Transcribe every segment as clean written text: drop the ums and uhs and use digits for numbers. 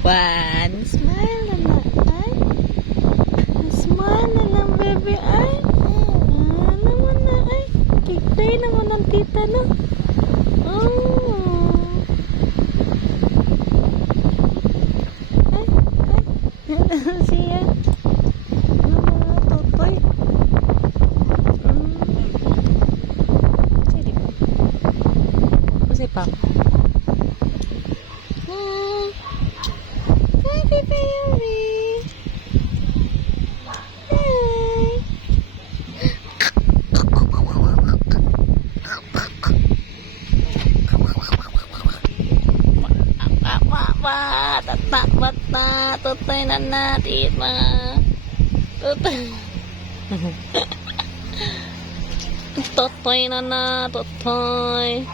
One, smile na na, ay. Smile na lang, baby, ay. Ah, naman na, ay. Kikay naman ang tita, no? Oh. Ay, ay. Siya. Ano mga totoy? Sige pa. Kasi pa. Hi, Baby Yuri. Hi. Bata, tutoy na natin, ma. Tutoy. Tutoy na na, tutoy.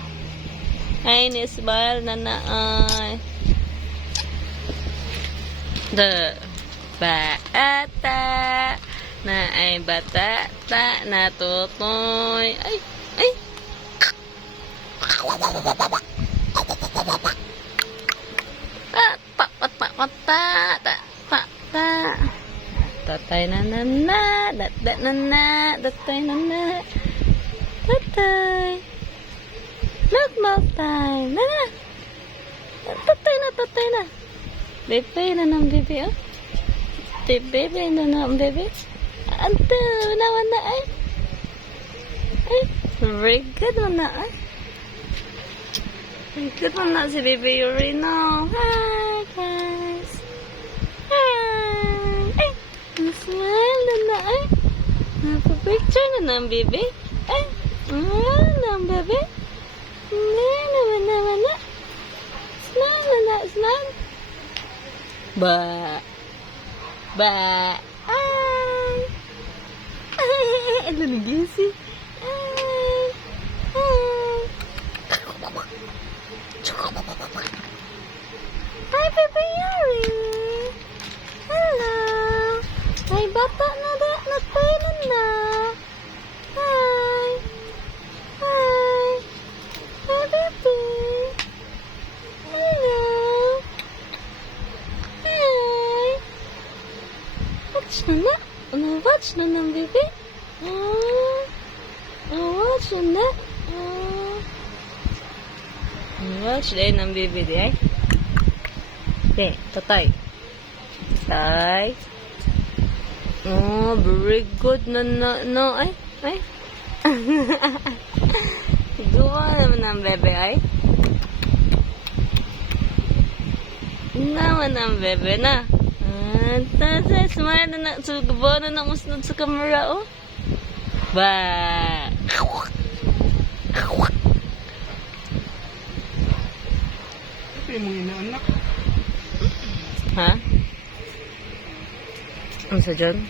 Ay, nisbal na na, ay. The bata na ay batata na tutoy. Ay, ay. Tatay na na na, dat na na, tatay na na, tatay. Milk time, na na. Tatay na. Bebe na ng bebe, oh. Bebe na ng bebe. Anto, naman na ay. Ay, very good man na ay. Very good man na si Baby Yuri, no. Hi, guys. Hi. Ay, smile na na ay. Napapicture na ng bebe. Ay, ng bebe. Naman na. Smile na. Ba. Ay. Ano nag-isi? Ay. Hi, Baby Yuri. Hello. Ay, bata na tayo na. Hi. Hi, baby. Hello. Hi. Watch na na. Watch na ng baby. Watch na. Watch na ng baby di ay. Okay, tatay. Tatay. Oh, very good. No, ay. Gawa naman ang bebe ay. Naman ang bebe na. Tatay, smile na na. Gawa na musnod sa camera, oh. Ba. Ito yung mga inaanak. Ha? Ano sa dyan?